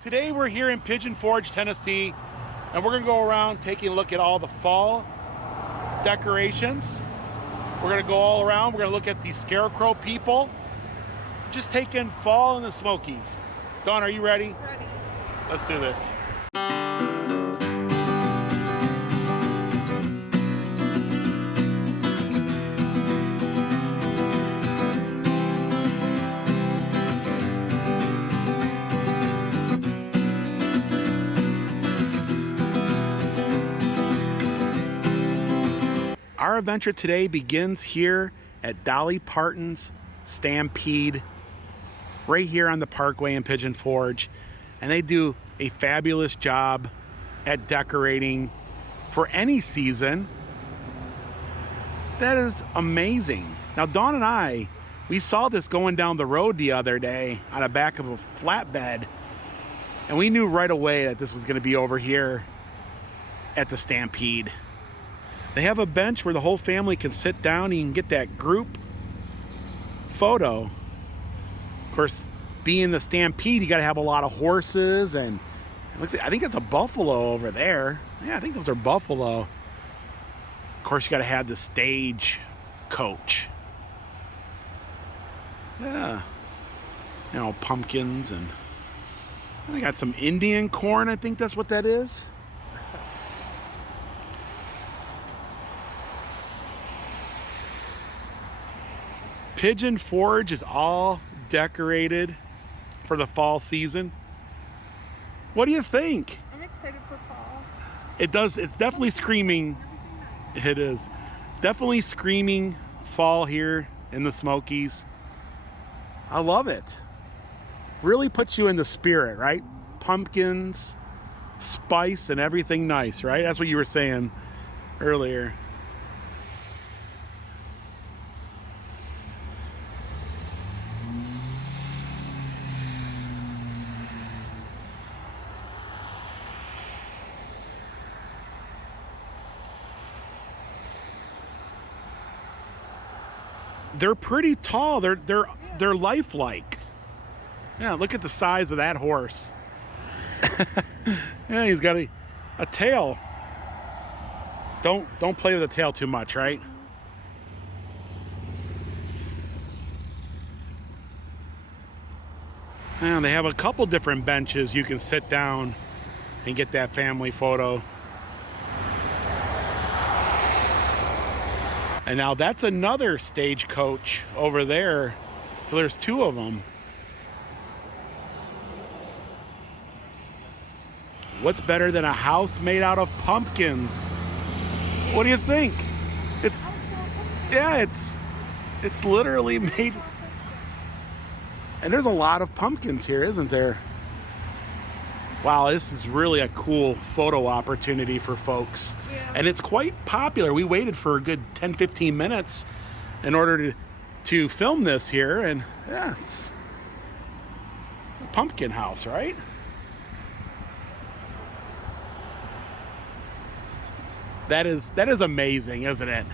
Today we're here in Pigeon Forge, Tennessee, and we're gonna go around taking a look at all the fall decorations. We're gonna go all around, we're gonna look at the Scarecrow people, just taking fall in the Smokies. Dawn, are you ready? Ready. Let's do this. Our adventure today begins here at Dolly Parton's Stampede, right here on the Parkway in Pigeon Forge. And they do a fabulous job at decorating for any season. That is amazing. Now, Dawn and I, we saw this going down the road the other day on the back of a flatbed. And we knew right away that this was going to be over here at the Stampede. They have a bench where the whole family can sit down and you can get that group photo. Of course, being the Stampede, you got to have a lot of horses, and it looks like, I think that's a buffalo over there. Yeah, I think those are buffalo. Of course, you got to have the stage coach. Yeah, you know, pumpkins, and they got some Indian corn. I think that's what that is. Pigeon Forge is all decorated for the fall season. What do you think? I'm excited for fall. It does, it's definitely screaming. It is definitely screaming fall here in the Smokies. I love it. Really puts you in the spirit, right? Pumpkins, spice, and everything nice, right? That's what you were saying earlier. They're pretty tall. They're lifelike. Yeah, look at the size of that horse. Yeah, he's got a tail. Don't play with the tail too much, right? And they have a couple different benches you can sit down and get that family photo. And now that's another stagecoach over there. So there's two of them. What's better than a house made out of pumpkins? What do you think? It's literally made. And there's a lot of pumpkins here, isn't there? Wow, this is really a cool photo opportunity for folks. Yeah. And it's quite popular. We waited for a good 10-15 minutes in order to film this here. And yeah, it's a pumpkin house, right? That is amazing, isn't it?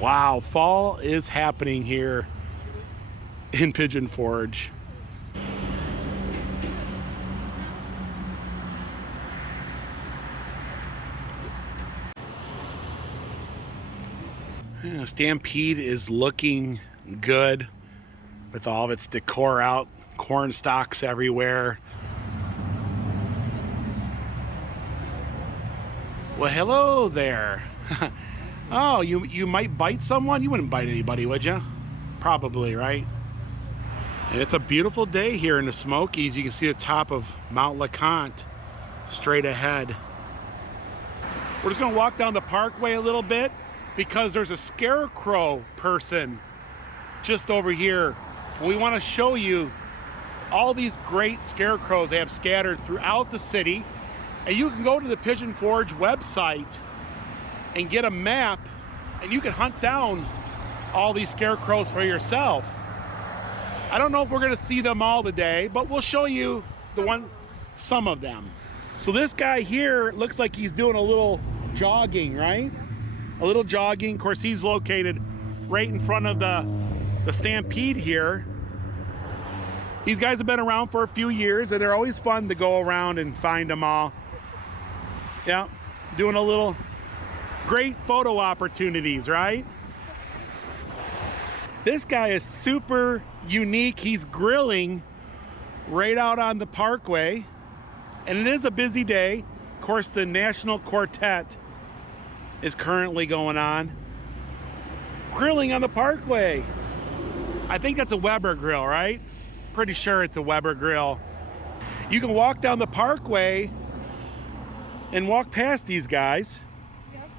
Wow, fall is happening here in Pigeon Forge. Yeah, Stampede is looking good with all of its decor out, corn stalks everywhere. Well, hello there. Oh, you might bite someone? You wouldn't bite anybody, would you? Probably, right? And it's a beautiful day here in the Smokies. You can see the top of Mount LeConte straight ahead. We're just gonna walk down the parkway a little bit because there's a Scarecrow person just over here. We want to show you all these great Scarecrows they have scattered throughout the city. And you can go to the Pigeon Forge website and get a map, and you can hunt down all these Scarecrows for yourself. I don't know if we're going to see them all today, but we'll show you some of them. So this guy here looks like he's doing a little jogging, right? A little jogging. Of course, he's located right in front of the Stampede here. These guys have been around for a few years, and they're always fun to go around and find them all. Yeah, doing a little great photo opportunities, right? This guy is super unique. He's grilling right out on the parkway, and it is a busy day. Of course, the National Quartet is currently going on. Grilling on the parkway. I think that's a Weber grill, right? Pretty sure it's a Weber grill. You can walk down the parkway and walk past these guys. Yep.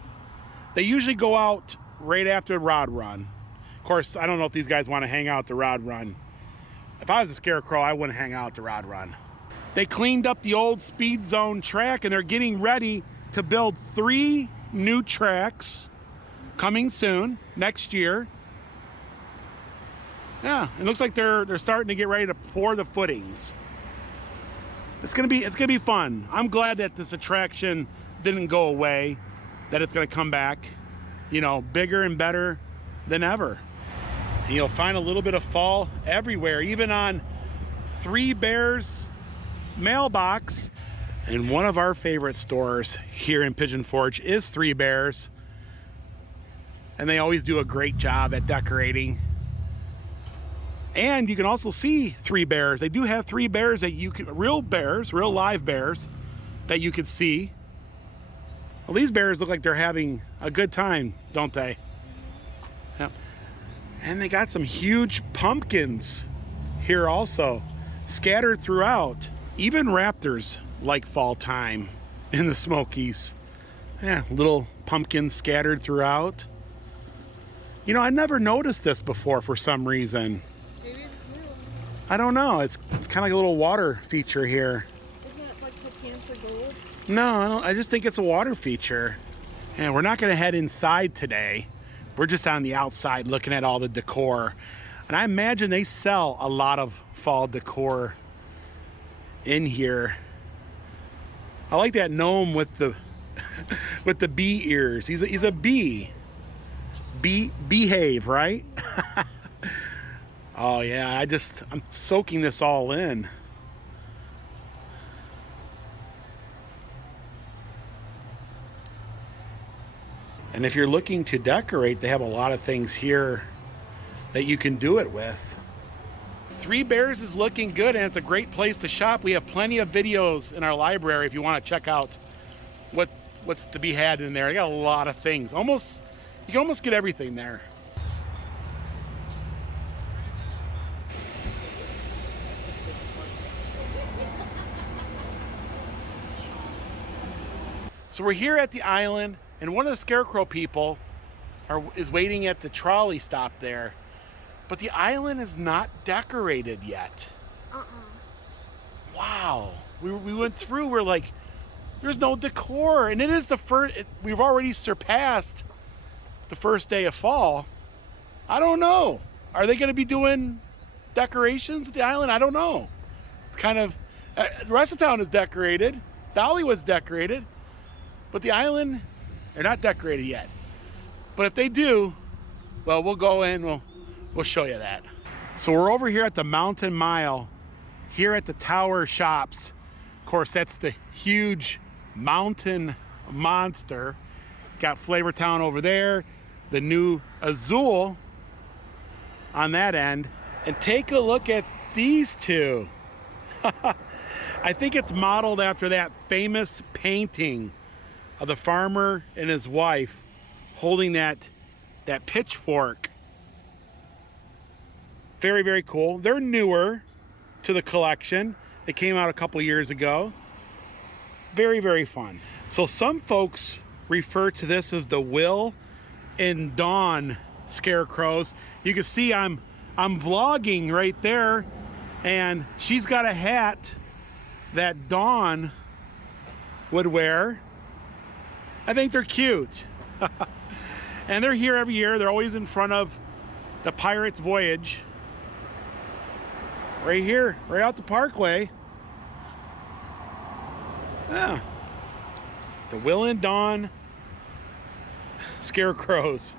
They usually go out right after Rod Run. Of course, I don't know if these guys want to hang out at the Rod Run. If I was a Scarecrow, I wouldn't hang out at the Rod Run. They cleaned up the old speed zone track, and they're getting ready to build 3 new tracks coming soon, next year. Yeah, it looks like they're starting to get ready to pour the footings. It's gonna be fun. I'm glad that this attraction didn't go away, that it's gonna come back, you know, bigger and better than ever. And you'll find a little bit of fall everywhere, even on Three Bears mailbox. And one of our favorite stores here in Pigeon Forge is Three Bears. And they always do a great job at decorating. And you can also see Three Bears. They do have 3 bears that you can, real live bears that you can see. Well, these bears look like they're having a good time, don't they? Yep. And they got some huge pumpkins here also, scattered throughout. Even raptors like fall time in the Smokies. Yeah, little pumpkins scattered throughout. You know, I never noticed this before for some reason. Maybe it's new. I don't know. It's kind of like a little water feature here. Isn't it like the can for gold? No, I just think it's a water feature. And we're not going to head inside today. We're just on the outside looking at all the decor. And I imagine they sell a lot of fall decor in here. I like that gnome with the with the bee ears. He's a bee. Behave, right? Oh yeah, I'm soaking this all in. And if you're looking to decorate, they have a lot of things here that you can do it with. Three Bears is looking good, and it's a great place to shop. We have plenty of videos in our library if you want to check out what's to be had in there. I got a lot of things. You can almost get everything there. So we're here at the island, and one of the Scarecrow people is waiting at the trolley stop there. But the island is not decorated yet. Wow. We went through, we're like, there's no decor. And it is the first, we've already surpassed the first day of fall. I don't know. Are they going to be doing decorations at the island? I don't know. It's kind of, the rest of town is decorated. Dollywood's decorated. But the island, they're not decorated yet. But if they do, well, we'll go in, we'll show you that. So we're over here at the Mountain Mile, here at the Tower Shops. Of course, that's the huge mountain monster. Got Flavortown over there, the new Azul on that end. And take a look at these two. I think it's modeled after that famous painting of the farmer and his wife holding that pitchfork. Very, very cool. They're newer to the collection. They came out a couple years ago. Very, very fun. So some folks refer to this as the Will and Dawn Scarecrows. You can see I'm vlogging right there, and she's got a hat that Dawn would wear. I think they're cute. And they're here every year. They're always in front of the Pirate's Voyage. Right here, right out the parkway. Yeah. The Will and Dawn Scarecrows.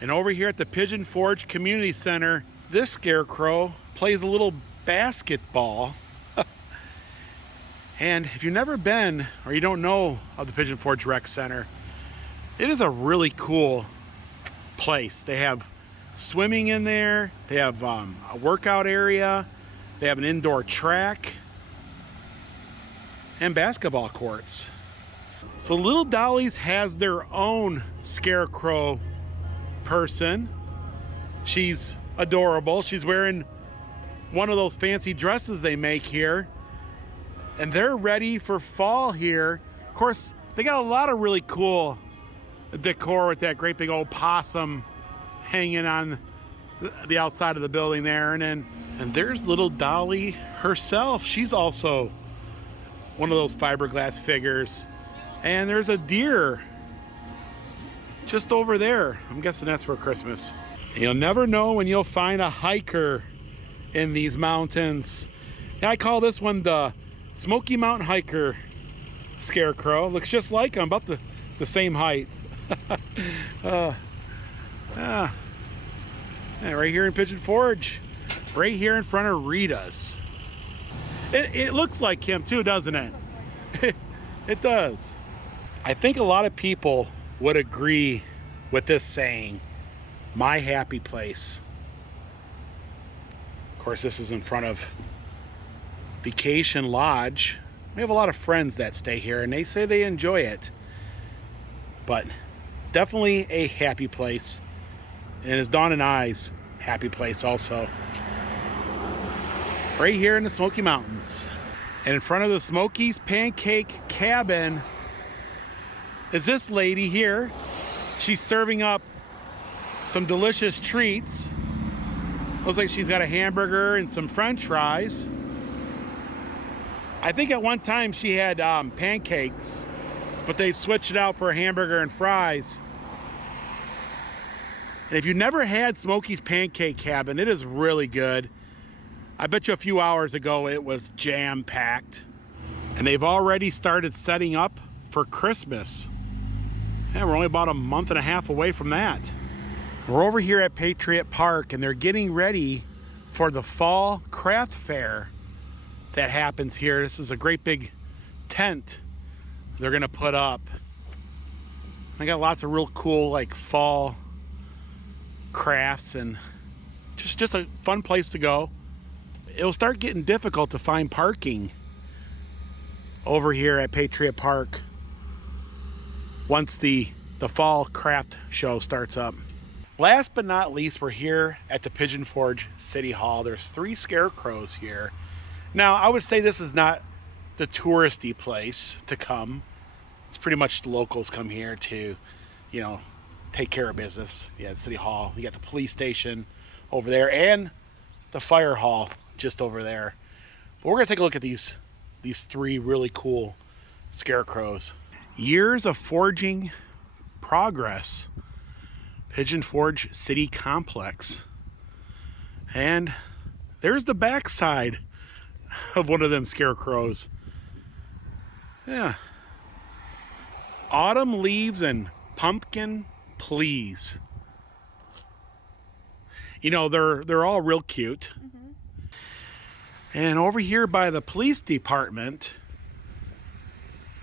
And over here at the Pigeon Forge Community Center, this Scarecrow plays a little basketball. And if you've never been or you don't know of the Pigeon Forge Rec Center, it is a really cool place. They have swimming in there. They have a workout area. They have an indoor track and basketball courts. So Little Dolly's has their own Scarecrow person. She's adorable. She's wearing one of those fancy dresses they make here. And they're ready for fall here. Of course, they got a lot of really cool decor with that great big old possum hanging on the outside of the building there. And there's Little Dolly herself. She's also one of those fiberglass figures. And there's a deer just over there. I'm guessing that's for Christmas. You'll never know when you'll find a hiker in these mountains. I call this one the Smoky Mountain Hiker Scarecrow. Looks just like him, about the same height. Yeah, right here in Pigeon Forge, right here in front of Rita's. It looks like him too, doesn't it? It does. I think a lot of people would agree with this saying, my happy place. Of course, this is in front of Vacation Lodge. We have a lot of friends that stay here and they say they enjoy it. But definitely a happy place. And it's Dawn and I's happy place also. Right here in the Smoky Mountains. And in front of the Smokies Pancake Cabin is this lady here. She's serving up some delicious treats. Looks like she's got a hamburger and some French fries. I think at one time she had pancakes, but they've switched it out for a hamburger and fries. And if you've never had Smokies Pancake Cabin, it is really good. I bet you a few hours ago it was jam-packed. And they've already started setting up for Christmas. Yeah, we're only about a month and a half away from that. We're over here at Patriot Park and they're getting ready for the Fall Craft Fair that happens here. This is a great big tent they're gonna put up. They got lots of real cool like fall crafts and just a fun place to go. It'll start getting difficult to find parking over here at Patriot Park once the fall craft show starts up. Last but not least, we're here at the Pigeon Forge City Hall. There's 3 Scarecrows here. Now, I would say this is not the touristy place to come. It's pretty much the locals come here to, you know, take care of business. Yeah, City Hall. You got the police station over there and the fire hall just over there. But we're gonna take a look at these 3 really cool Scarecrows. Years of forging progress. Pigeon Forge City Complex. And there's the backside of one of them Scarecrows. Yeah. Autumn leaves and pumpkin please. You know, they're all real cute. Mm-hmm. And over here by the police department,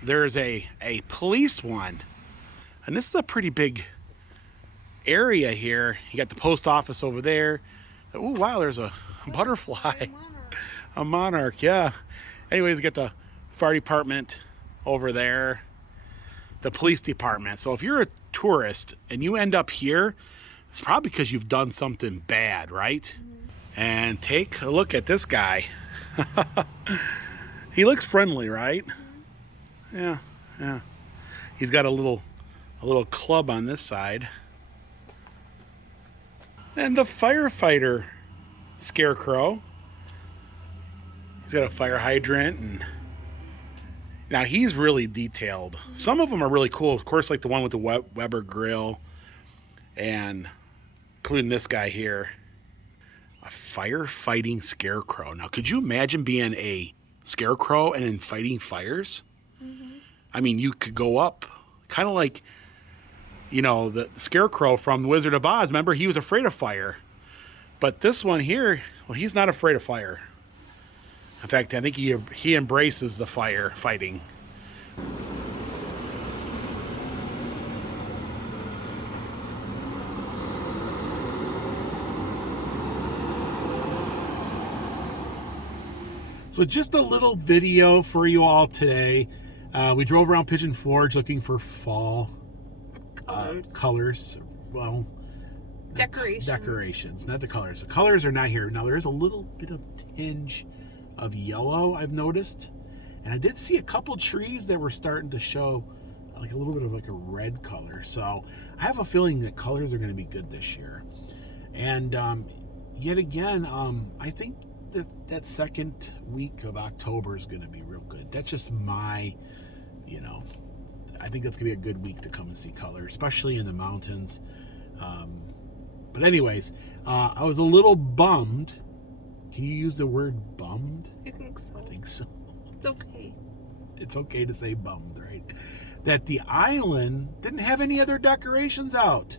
there's a police one. And this is a pretty big area here. You got the post office over there. Oh wow, there's a butterfly. A monarch, yeah. Anyways, you got the fire department over there, the police department. So if you're a tourist and you end up here, it's probably because you've done something bad, right? Mm-hmm. And take a look at this guy. He looks friendly, right? Mm-hmm. Yeah. He's got a little club on this side. And the firefighter Scarecrow. He's got a fire hydrant, and now he's really detailed. Some of them are really cool. Of course, like the one with the Weber grill, and including this guy here, a firefighting Scarecrow. Now, could you imagine being a Scarecrow and then fighting fires? Mm-hmm. I mean, you could go up, kind of like, you know, the Scarecrow from The Wizard of Oz. Remember, he was afraid of fire. But this one here, well, he's not afraid of fire. In fact, I think he embraces the fighting. So just a little video for you all today. We drove around Pigeon Forge looking for fall colors. Well, decorations, not the colors. The colors are not here. Now there is a little bit of tinge of yellow I've noticed, and I did see a couple trees that were starting to show like a little bit of like a red color. So I have a feeling that colors are going to be good this year. And yet again, I think that second week of October is going to be real good. That's just my, I think that's going to be a good week to come and see color, especially in the mountains. But anyways, I was a little bummed. Can you use the word bummed? I think so. I think so. It's okay. It's okay to say bummed, right? That the island didn't have any other decorations out.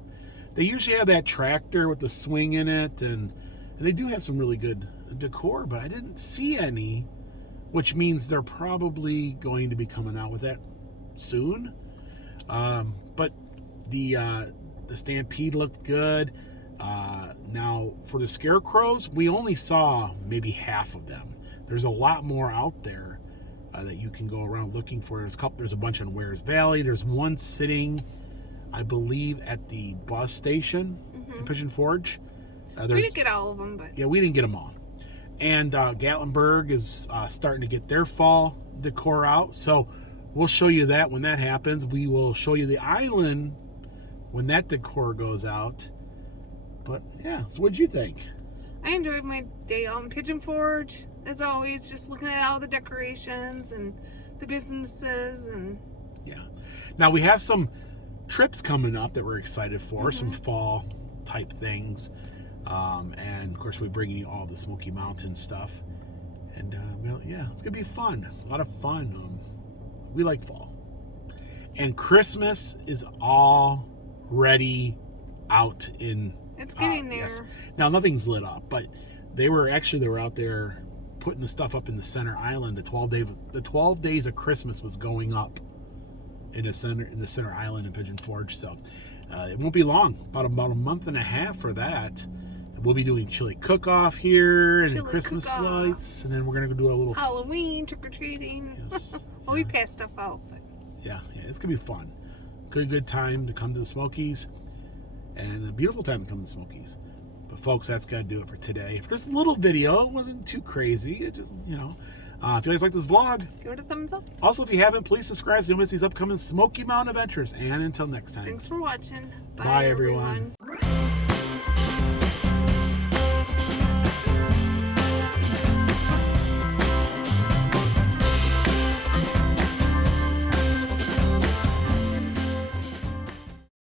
They usually have that tractor with the swing in it, and they do have some really good decor, but I didn't see any, which means they're probably going to be coming out with that soon. But the Stampede looked good. Now for the Scarecrows, we only saw maybe half of them. There's a lot more out there that you can go around looking for. There's a bunch in Wares Valley. There's one sitting, I believe, at the bus station in Pigeon Forge. We didn't get all of them, but yeah, we didn't get them all. And Gatlinburg is starting to get their fall decor out. So we'll show you that when that happens. We will show you the island when that decor goes out. But yeah, so what'd you think? I enjoyed my day out in Pigeon Forge, as always, just looking at all the decorations and the businesses. And yeah. Now we have some trips coming up that we're excited for, some fall type things. And of course, we're bringing you all the Smoky Mountain stuff. And well, yeah, it's gonna be fun. A lot of fun. We like fall. And Christmas is already out in. It's getting there. Yes. Now nothing's lit up, but they were out there putting the stuff up in the center island. The 12 days of Christmas was going up in the center island in Pigeon Forge. So it won't be long. About a month and a half for that. We'll be doing chili cook-off here and Christmas lights, and then we're gonna go do a little Halloween trick-or-treating. Yes. Well, we passed stuff out, but yeah, it's gonna be fun. Good time to come to the Smokies, and a beautiful time to come to the Smokies. But folks, that's gonna do it for today. For this little video, it wasn't too crazy. If you guys like this vlog, give it a thumbs up. Also, if you haven't, please subscribe so you don't miss these upcoming Smoky Mountain adventures. And until next time, Thanks for watching. Bye everyone.